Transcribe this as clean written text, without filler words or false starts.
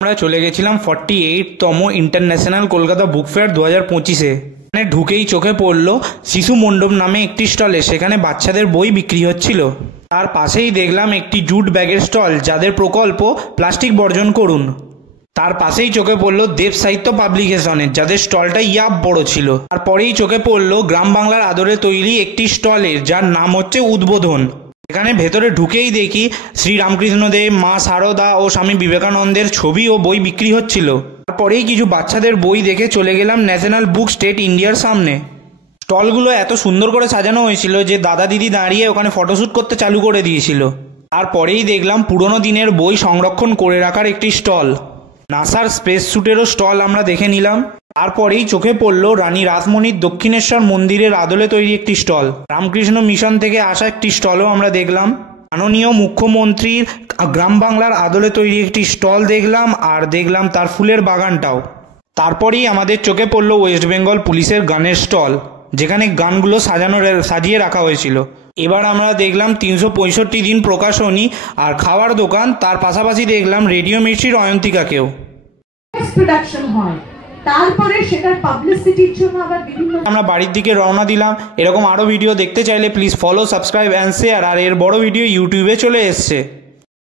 আমরা চলে গেছিলাম 48তম ইন্টারন্যাশনাল কলকাতা বুক ফেয়ার 2025-এ। এখানে ঢুকেই চোখে পড়লো শিশু মণ্ডপ নামে একটি স্টলে, সেখানে বাচ্চাদের বই বিক্রি হচ্ছিল। তার পাশেই দেখলাম একটি জুট ব্যাগের স্টল, যাদের প্রকল্প প্লাস্টিক বর্জন করুন। তার পাশেই চোখে পড়লো দেব সাহিত্য পাবলিকেশনের, যাদের স্টলটা ইয়াব বড় ছিল। তারপরেই চোখে পড়লো গ্রাম বাংলার আদলে তৈরি একটি স্টলের, যার নাম হচ্ছে উদ্বোধন। এখানে ভেতরে ঢুকেই দেখি শ্রী রামকৃষ্ণদেব, মা সারদা ও স্বামী বিবেকানন্দের ছবি ও বই বিক্রি হচ্ছিল। তারপরেই কিছু বাচ্চাদের বই দেখে চলে গেলাম ন্যাশনাল বুক স্টেট ইন্ডিয়ার সামনে। স্টলগুলো এত সুন্দর করে সাজানো হয়েছিল যে দাদা দিদি দাঁড়িয়ে ওখানে ফটোশ্যুট করতে চালু করে দিয়েছিল। তারপরেই দেখলাম পুরনো দিনের বই সংরক্ষণ করে রাখার একটি স্টল। নাসার স্পেস স্যুটেরও স্টল আমরা দেখে নিলাম। তারপরেই চোখে পড়লো রানী রাসমণির দক্ষিণেশ্বর মন্দিরের আদলে তৈরি একটি স্টল। রামকৃষ্ণ মিশন থেকে আসা একটি স্টলও আমরা দেখলাম। মাননীয় মুখ্যমন্ত্রীর গ্রাম বাংলার আদলে তৈরি একটি স্টল দেখলাম, আর দেখলাম তার ফুলের বাগানটাও। তারপরেই আমাদের চোখে পড়লো ওয়েস্ট বেঙ্গল পুলিশের গানের স্টল, যেখানে গানগুলো সাজিয়ে রাখা হয়েছিল। এবার আমরা দেখলাম 365 দিন প্রকাশনী আর খাওয়ার দোকান। তার পাশাপাশি দেখলাম রেডিও মির্চির অয়ন্তিকাকেও। তারপরে সেটার পাবলিসিটির জন্য আবার বিভিন্ন আমরা বাড়ির দিকে রওনা দিলাম। এরকম আরো ভিডিও দেখতে চাইলে please follow, subscribe and share. আর এর বড় ভিডিও ইউটিউবে চলে এসছে।